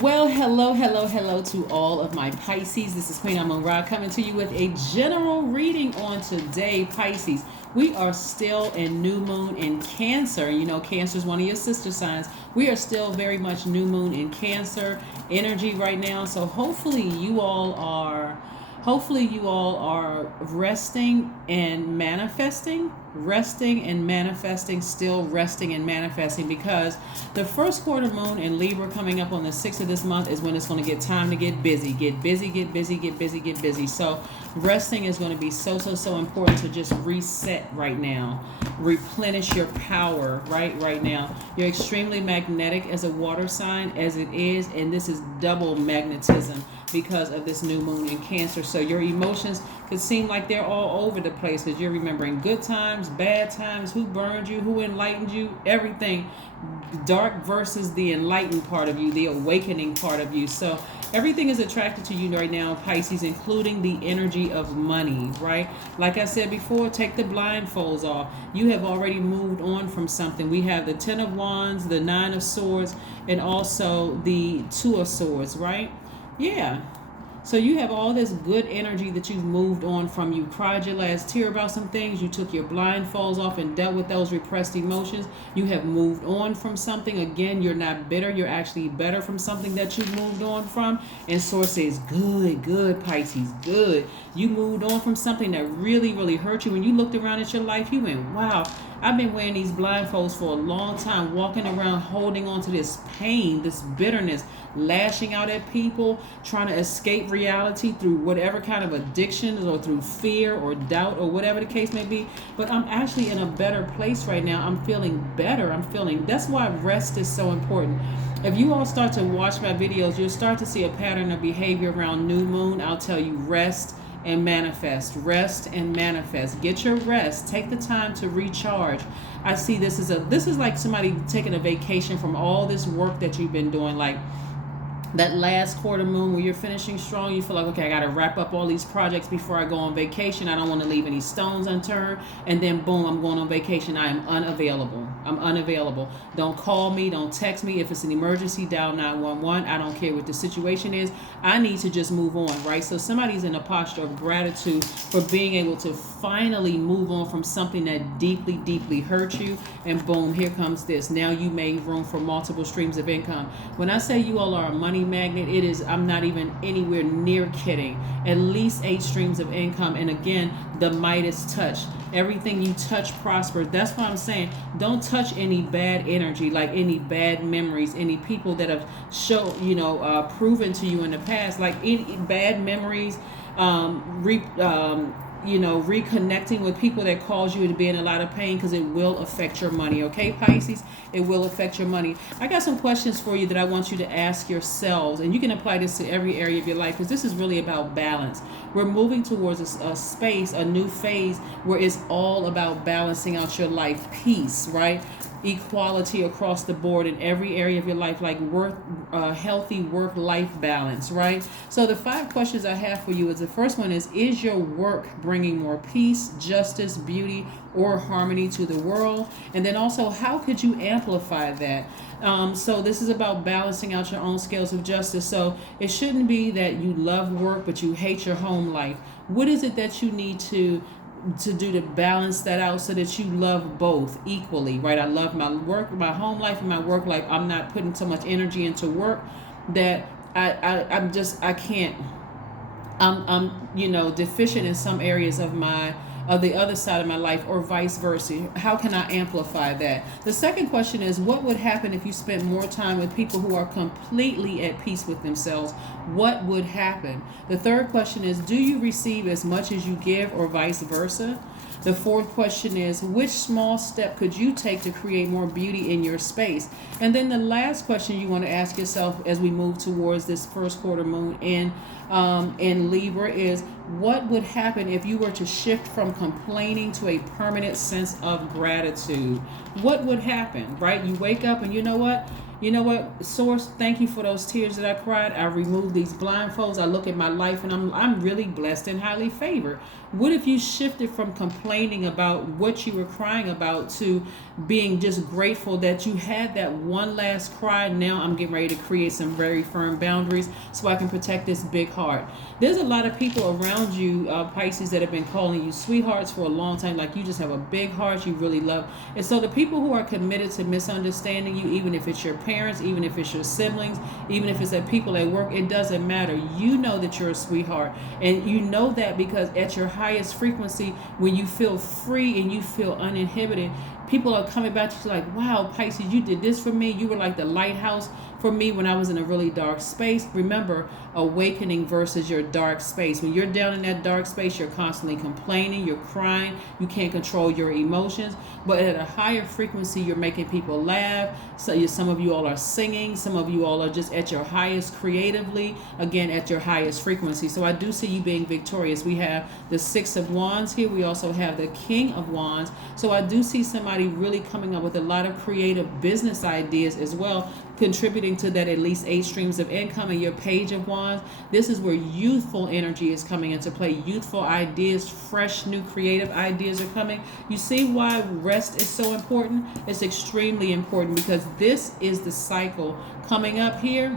Well, hello to all of my Pisces. This is Queen Amun Ra coming to you with a general reading on today, Pisces. We are still in new moon in Cancer. You know, Cancer is one of your sister signs. We are still very much new moon in Cancer energy right now. So hopefully you all are resting and manifesting, still resting and manifesting, because the first quarter moon in Libra coming up on the 6th of this month is when it's going to get time to get busy. So resting is going to be so important to just reset right now, replenish your power right now. You're extremely magnetic as a water sign as it is, and this is double magnetism because of this new moon in Cancer. So your emotions could seem like they're all over the place because you're remembering good times, bad times, who burned you, who enlightened you, everything. Dark versus the enlightened part of you, the awakening part of you. So everything is attracted to you right now, Pisces, including the energy of money, right? Like I said before, take the blindfolds off. You have already moved on from something. We have the 10 of Wands, the 9 of Swords, and also the 2 of Swords, right? Yeah. So you have all this good energy that you've moved on from. You cried your last tear about some things. You took your blindfolds off and dealt with those repressed emotions. You have moved on from something. Again, you're not bitter. You're actually better from something that you moved on from. And Source says, good, Pisces, good. You moved on from something that really hurt you. When you looked around at your life, you went, wow, I've been wearing these blindfolds for a long time, walking around holding on to this pain, this bitterness, lashing out at people, trying to escape reality through whatever kind of addictions or through fear or doubt or whatever the case may be. But I'm actually in a better place right now. I'm feeling better. That's why rest is so important. If you all start to watch my videos, you'll start to see a pattern of behavior around new moon. I'll tell you, rest and manifest. Get your rest. Take the time to recharge. I see this is like somebody taking a vacation from all this work that you've been doing. Like that last quarter moon where you're finishing strong, you feel like, okay, I got to wrap up all these projects before I go on vacation. I don't want to leave any stones unturned. And then boom, I'm going on vacation. I am unavailable. I'm unavailable. Don't call me. Don't text me. If it's an emergency, dial 911. I don't care what the situation is. I need to just move on, right? So somebody's in a posture of gratitude for being able to finally move on from something that deeply hurt you. And boom, here comes this. Now you made room for multiple streams of income. When I say you all are a money magnet, it is, I'm not even anywhere near kidding. At least 8 streams of income. And again, the Midas touch. Everything you touch prospers. That's why I'm saying don't touch any bad energy, like any bad memories, any people that have proven to you in the past, like any bad memories, reconnecting with people that cause you to be in a lot of pain, because it will affect your money. Okay, Pisces, it will affect your money. I got some questions for you that I want you to ask yourselves, and you can apply this to every area of your life, because this is really about balance. We're moving towards a space, a new phase where it's all about balancing out your life, peace, right? Equality across the board in every area of your life, like healthy work-life balance, right? So the 5 questions I have for you is, the first one is your work bringing more peace, justice, beauty, or harmony to the world? And then also, how could you amplify that? So this is about balancing out your own scales of justice. So it shouldn't be that you love work but you hate your home life. What is it that you need to do to balance that out so that you love both equally, right? I love my work, my home life, and my work life. I'm not putting so much energy into work that I'm deficient in some areas of the other side of my life, or vice versa. How can I amplify that? The second question is, what would happen if you spent more time with people who are completely at peace with themselves? What would happen? The third question is, do you receive as much as you give, or vice versa? The fourth question is, which small step could you take to create more beauty in your space? And then the last question you want to ask yourself as we move towards this first quarter moon in Libra is, what would happen if you were to shift from complaining to a permanent sense of gratitude? What would happen, right? You wake up and you know what? You know what, Source, thank you for those tears that I cried. I removed these blindfolds. I look at my life and I'm really blessed and highly favored. What if you shifted from complaining about what you were crying about to being just grateful that you had that one last cry? Now I'm getting ready to create some very firm boundaries so I can protect this big heart. There's a lot of people around you, Pisces, that have been calling you sweethearts for a long time. Like, you just have a big heart you really love. And so the people who are committed to misunderstanding you, even if it's your parents, even if it's your siblings, even if it's at people at work, it doesn't matter. You know that you're a sweetheart. And you know that because at your highest frequency, when you feel free and you feel uninhibited, people are coming back to you like, wow, Pisces, you did this for me. You were like the lighthouse for me when I was in a really dark space. Remember, awakening versus your dark space. When you're down in that dark space, you're constantly complaining, you're crying, you can't control your emotions. But at a higher frequency, you're making people laugh. So some of you all are singing. Some of you all are just at your highest creatively, again, at your highest frequency. So I do see you being victorious. We have the Six of Wands here. We also have the King of Wands. So I do see somebody really coming up with a lot of creative business ideas as well, contributing to that at least 8 streams of income. And your Page of Wands, this is where youthful energy is coming into play. Youthful ideas, fresh, new creative ideas are coming. You see why rest is so important? It's extremely important because this is the cycle coming up here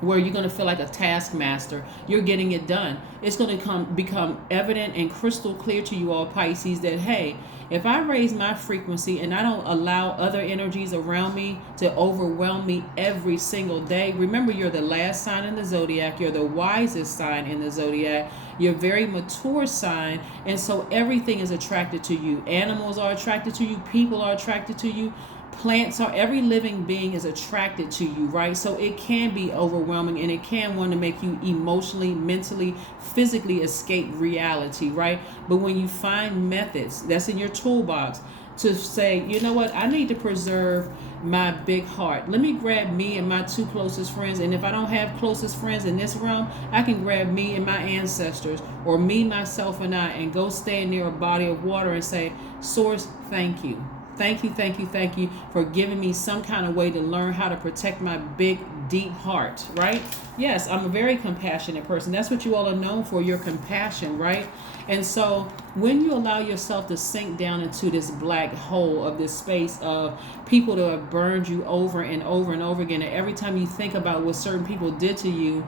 where you're going to feel like a taskmaster. You're getting it done. It's going to become evident and crystal clear to you all, Pisces, that, hey, if I raise my frequency and I don't allow other energies around me to overwhelm me every single day. Remember, you're the last sign in the Zodiac. You're the wisest sign in the Zodiac. You're a very mature sign. And so everything is attracted to you. Animals are attracted to you. People are attracted to you. Plants are, every living being is attracted to you, right? So it can be overwhelming and it can want to make you emotionally, mentally, physically escape reality, right? But when you find methods that's in your toolbox to say, you know what, I need to preserve my big heart. Let me grab me and my 2 closest friends. And if I don't have closest friends in this realm, I can grab me and my ancestors, or me, myself, and I, and go stand near a body of water and say, Source, thank you. Thank you, thank you, thank you for giving me some kind of way to learn how to protect my big, deep heart, right? Yes, I'm a very compassionate person. That's what you all are known for, your compassion, right? And so when you allow yourself to sink down into this black hole of this space of people that have burned you over and over and over again, and every time you think about what certain people did to you,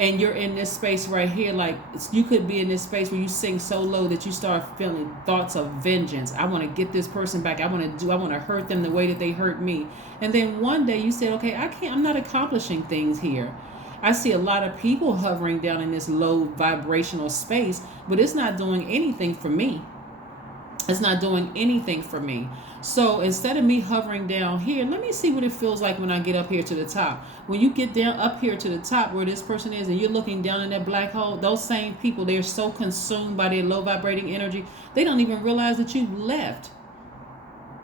and you're in this space right here, like you could be in this space where you sink so low that you start feeling thoughts of vengeance. I want to get this person back. I want to hurt them the way that they hurt me. And then one day you said, okay, I'm not accomplishing things here. I see a lot of people hovering down in this low vibrational space, but it's not doing anything for me. It's not doing anything for me. So instead of me hovering down here, let me see what it feels like when I get up here to the top. When you get down up here to the top where this person is and you're looking down in that black hole, those same people, they're so consumed by their low vibrating energy, they don't even realize that you left.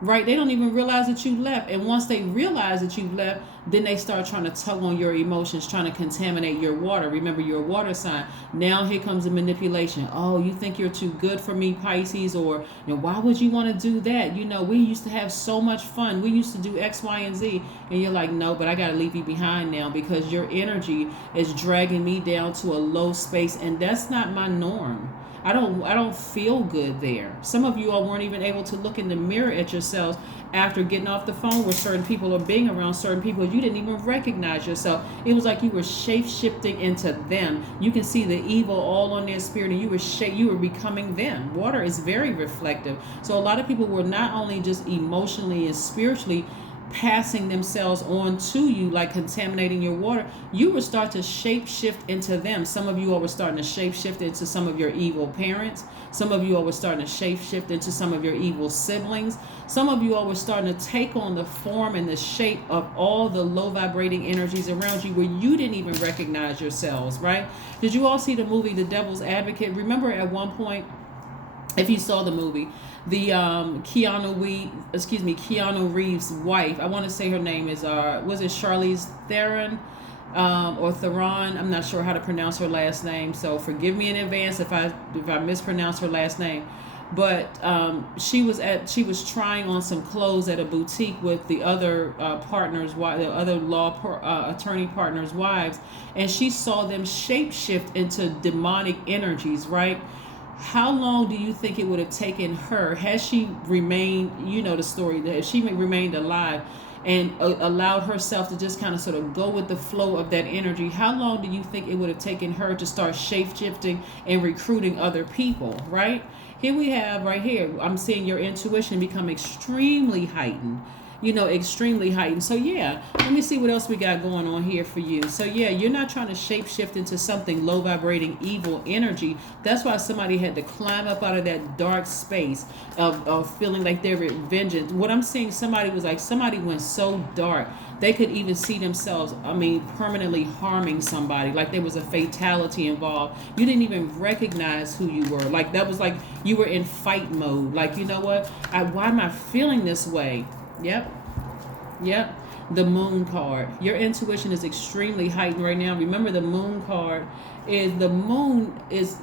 Right? They don't even realize that you left. And once they realize that you left, then they start trying to tug on your emotions, trying to contaminate your water. Remember, you're a water sign. Now here comes the manipulation. Oh, you think you're too good for me, Pisces? Or, why would you want to do that? We used to have so much fun. We used to do X, Y, and Z. And you're like, no, but I got to leave you behind now because your energy is dragging me down to a low space. And that's not my norm. I don't feel good there. Some of you all weren't even able to look in the mirror at yourselves after getting off the phone with certain people or being around certain people. You didn't even recognize yourself. It was like you were shape-shifting into them. You can see the evil all on their spirit, and you were becoming them. Water is very reflective. So a lot of people were not only just emotionally and spiritually passing themselves on to you, like contaminating your water, you would start to shape shift into them. Some of you all were starting to shape shift into some of your evil parents. Some of you all were starting to shape shift into some of your evil siblings. Some of you all were starting to take on the form and the shape of all the low vibrating energies around you where you didn't even recognize yourselves, right? Did you all see the movie The Devil's Advocate? Remember at one point, if you saw the movie, the Keanu Reeves' wife, I want to say her name is was it Charlize Theron or Theron? I'm not sure how to pronounce her last name, so forgive me in advance if I mispronounce her last name. but she was trying on some clothes at a boutique with the other the other attorney partners' wives, and she saw them shapeshift into demonic energies, right? How long do you think it would have taken her, had she remained, you know the story, that if she remained alive and allowed herself to just kind of sort of go with the flow of that energy, how long do you think it would have taken her to start shape shifting and recruiting other people, right? Here we have, right here, I'm seeing your intuition become extremely heightened. Extremely heightened. So yeah, let me see what else we got going on here for you. So yeah, you're not trying to shape shift into something low vibrating evil energy. That's why somebody had to climb up out of that dark space of feeling like they're vengeance. What I'm seeing, somebody went so dark they could even see themselves, permanently harming somebody, like there was a fatality involved. You didn't even recognize who you were. Like that was like you were in fight mode. Like, you know what? Why am I feeling this way? Yep. The moon card. Your intuition is extremely heightened right now. Remember, the moon card is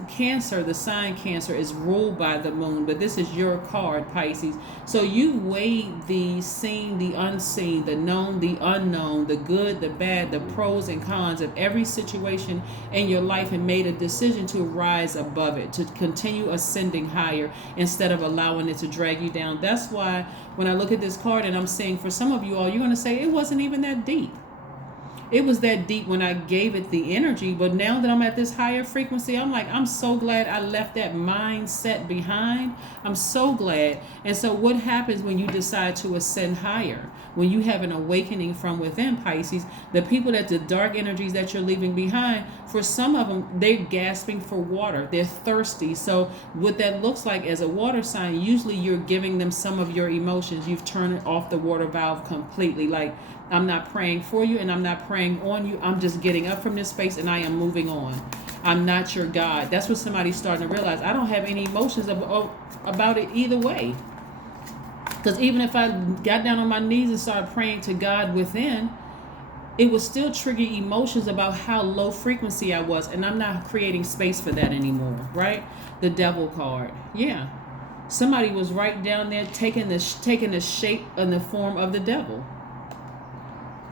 Cancer. The sign Cancer is ruled by the moon, but this is your card, Pisces. So you weighed the seen, the unseen, the known, the unknown, the good, the bad, the pros and cons of every situation in your life, and made a decision to rise above it, to continue ascending higher instead of allowing it to drag you down. That's why when I look at this card and I'm saying, for some of you all, you're going to say it wasn't even that deep. It was that deep when I gave it the energy, but now that I'm at this higher frequency, I'm like, I'm so glad I left that mindset behind. I'm so glad. And so what happens when you decide to ascend higher? When you have an awakening from within, Pisces, the dark energies that you're leaving behind, for some of them, they're gasping for water. They're thirsty. So what that looks like as a water sign, usually you're giving them some of your emotions. You've turned off the water valve completely. Like, I'm not praying for you and I'm not praying on you. I'm just getting up from this space and I am moving on. I'm not your God. That's what somebody's starting to realize. I don't have any emotions about it either way. Because even if I got down on my knees and started praying to God within, it would still trigger emotions about how low frequency I was. And I'm not creating space for that anymore, right? The Devil card. Yeah. Somebody was right down there taking the shape and the form of the devil.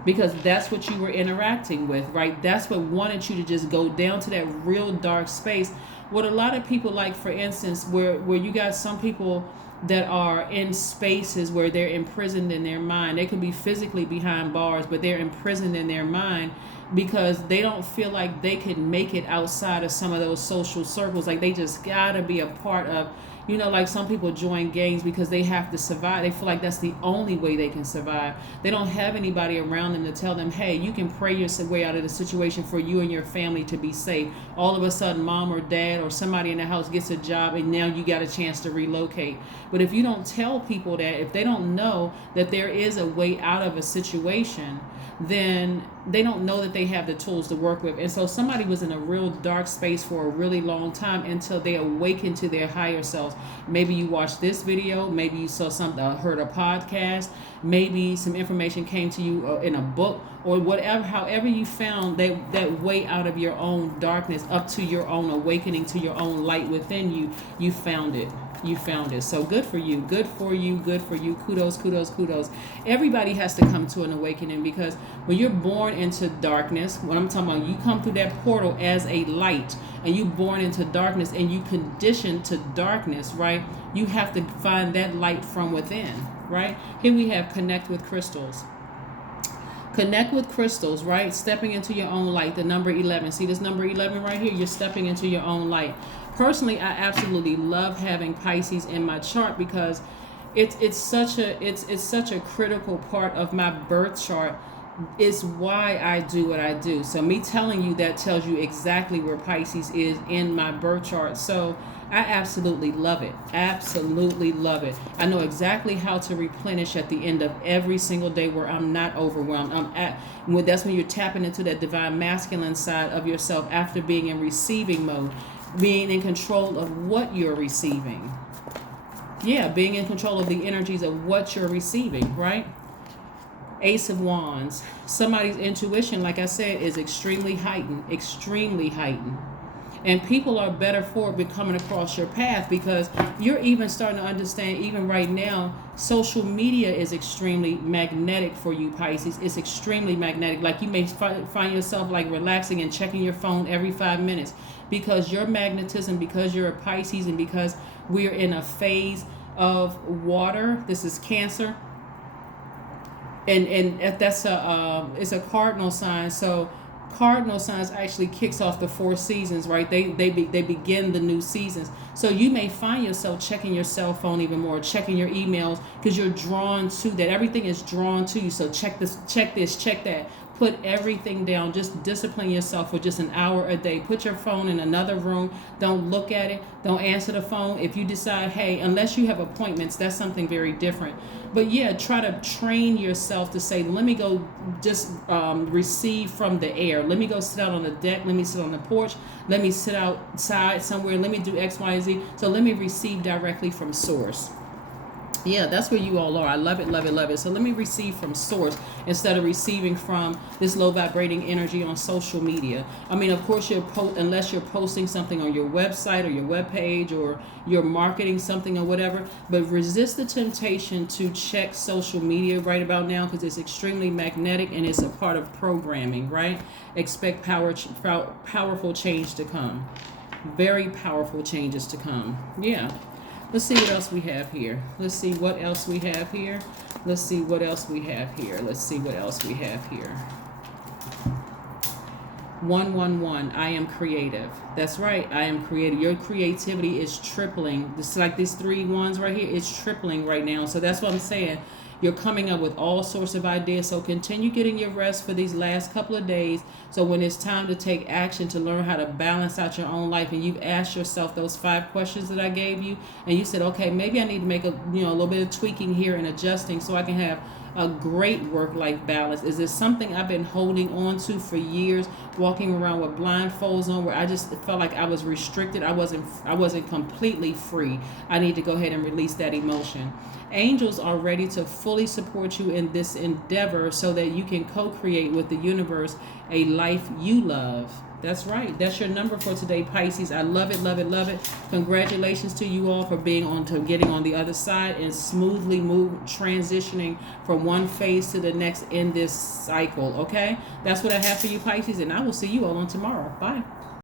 Because that's what you were interacting with, right? That's what wanted you to just go down to that real dark space. What a lot of people, like, for instance, where you got some people that are in spaces where they're imprisoned in their mind. They could be physically behind bars, but they're imprisoned in their mind because they don't feel like they can make it outside of some of those social circles. Like, they just gotta be a part of, like some people join gangs because they have to survive. They feel like that's the only way they can survive. They don't have anybody around them to tell them, hey, you can pray your way out of the situation for you and your family to be safe. All of a sudden, mom or dad or somebody in the house gets a job and now you got a chance to relocate. But if you don't tell people that, if they don't know that there is a way out of a situation, then they don't know that they have the tools to work with. And so somebody was in a real dark space for a really long time until they awakened to their higher selves. Maybe you watched this video, maybe you saw something, heard a podcast, maybe some information came to you in a book, or whatever, however you found that way out of your own darkness up to your own awakening, to your own light within you. You found it. So good for you. Kudos. Everybody has to come to an awakening, because when you're born into darkness, what I'm talking about, you come through that portal as a light and you born into darkness and you conditioned to darkness, right? You have to find that light from within, right? Here we have connect with crystals. Connect with crystals, right? Stepping into your own light, the number 11. See this number 11 right here? You're stepping into your own light. Personally, I absolutely love having Pisces in my chart because it's such a critical part of my birth chart. It's why I do what I do. So me telling you that tells you exactly where Pisces is in my birth chart. So I absolutely love it. Absolutely love it. I know exactly how to replenish at the end of every single day where I'm not overwhelmed. That's when you're tapping into that divine masculine side of yourself after being in receiving mode, being in control of what you're receiving. Yeah, being in control of the energies of what you're receiving, right? Ace of Wands. Somebody's intuition, like I said, is extremely heightened. And people are better for it coming across your path, because you're even starting to understand, even right now, social media is extremely magnetic for you, Pisces. It's extremely magnetic. Like, you may find yourself like relaxing and checking your phone every 5 minutes, because your magnetism, because you're a Pisces, and because we're in a phase of water. This is Cancer, and if that's it's a cardinal sign. So cardinal signs actually kicks off the 4 seasons, right? They begin the new seasons. So you may find yourself checking your cell phone even more, checking your emails, because you're drawn to that. Everything is drawn to you. So check this, check that. Put everything down. Just discipline yourself for just an hour a day. Put your phone in another room. Don't look at it. Don't answer the phone. If you decide, hey, unless you have appointments, that's something very different. But yeah, try to train yourself to say, let me go just receive from the air. Let me go sit out on the deck. Let me sit on the porch. Let me sit outside somewhere. Let me do X, Y, and Z. So let me receive directly from source. Yeah, that's where you all are. I love it, love it, love it. So let me receive from source instead of receiving from this low vibrating energy on social media. I mean, of course, unless you're posting something on your website or your webpage, or you're marketing something or whatever, but resist the temptation to check social media right about now, because it's extremely magnetic and it's a part of programming, right? Expect powerful change to come. Very powerful changes to come. Yeah. Let's see what else we have here. Let's see what else we have here. Let's see what else we have here. Let's see what else we have here. 111. I am creative. That's right. I am creative. Your creativity is tripling. It's like these 3 ones right here. It's tripling right now. So that's what I'm saying. You're coming up with all sorts of ideas. So continue getting your rest for these last couple of days. So when it's time to take action to learn how to balance out your own life, and you've asked yourself those 5 questions that I gave you, and you said, okay, maybe I need to make a little bit of tweaking here and adjusting so I can have a great work-life balance. Is this something I've been holding on to for years, walking around with blindfolds on, where I just felt like I was restricted? I wasn't completely free. I need to go ahead and release that emotion. Angels are ready to fully support you in this endeavor so that you can co-create with the universe a life you love. That's right. That's your number for today, Pisces. I love it, love it, love it. Congratulations to you all for getting on the other side and smoothly transitioning from one phase to the next in this cycle. Okay? That's what I have for you, Pisces, and I will see you all on tomorrow. Bye.